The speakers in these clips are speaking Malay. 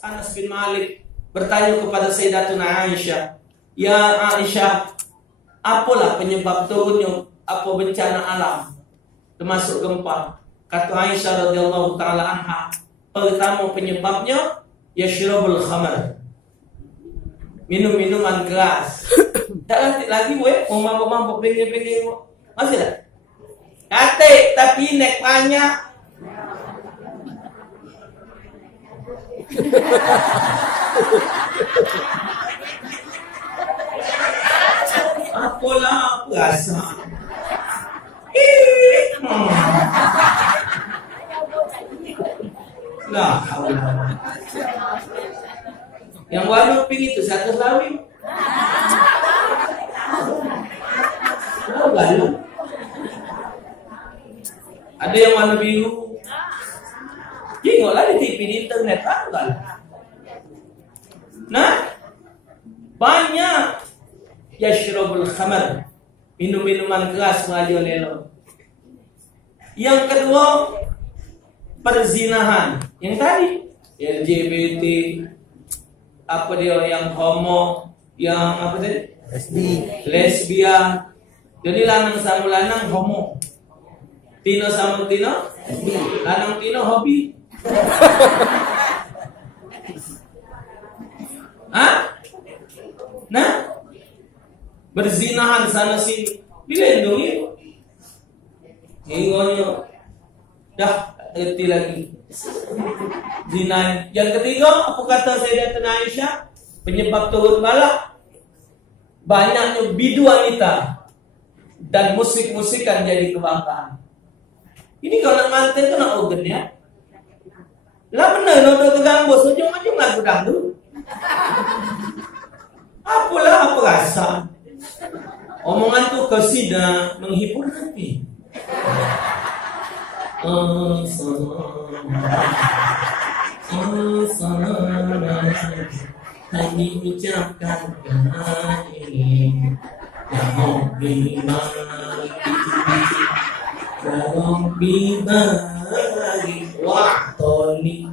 Anas bin Malik bertanya kepada Sayyidatuna Aisyah, "Ya Aisyah, apalah penyebab turunnya apa bencana alam termasuk gempa?" Kata Aisyah radhiyallahu taala anha, pertama penyebabnya yashrabul khamar, minum minuman keras. Tak lagi mau mabuk-mabuk pengen masih tak? Katik tapi naik banyak. Apalah rasa. Lah, yang warna pink itu satu lawin. Tahu. Ada yang warna biru. Tengoklah di TV di internet, tahu kan? Nah, banyak yashrabul khamar, minum-minuman keras merajalela. Yang kedua, perzinahan. Yang tadi LGBT, apa dia, yang homo, yang apa tadi? Lesbian. Jadi lanang sama lanang homo, tino sama tino, lanang tino hobi. Hah? Nah, berzinahan sana sini dilindungi. Ingonyo dah ngerti lagi zina. Yang ketiga, apa kata Sayyidatuna Aisyah? Penyebab turun bala banyaknya bidu wanita dan musik-musikan jadi kebanggaan. Ini kalau nak mantan tu nak organ ya. Lah benar nak tegang bos ujung-ujung lagu dangdut. Apalah apa rasa? Omongan tu kasida menghibur hati. Hanya ucapkan kami ya Rabbi bagi waktoni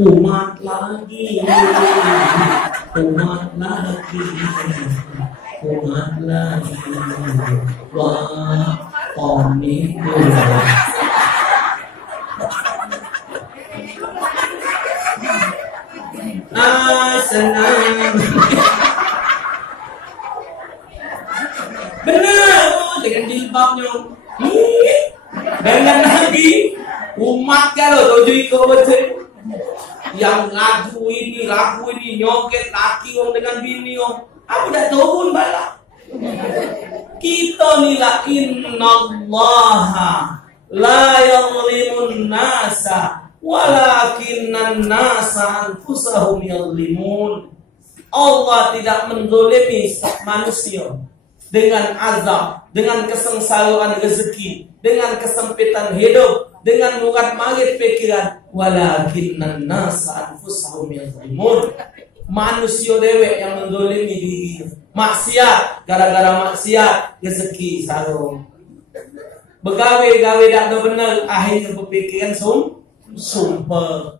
umat lagi waktoni senang. Benar, dengan jilbabnya. Dengan lagi umat kalau tujuh ikut betul. Yang lagu ini nyoket laki orang dengan bini orang. Aku dah turun bala. Kita nila innallaha la yadhlimun nasa walakinnan nasa anfusahum yadhlimun. Allah tidak menzalimi manusia dengan azab, dengan kesengsaraan rezeki, dengan kesempitan hidup, dengan murat-marit pikiran. Walakinnan nasa anfusahum yadhlimun. Manusia dewek yang menzalimi diri. Maksiat, gara-gara maksiat rezeki sarung. Begawe-gawe tak ada benar, akhirnya berpikiran sumpah.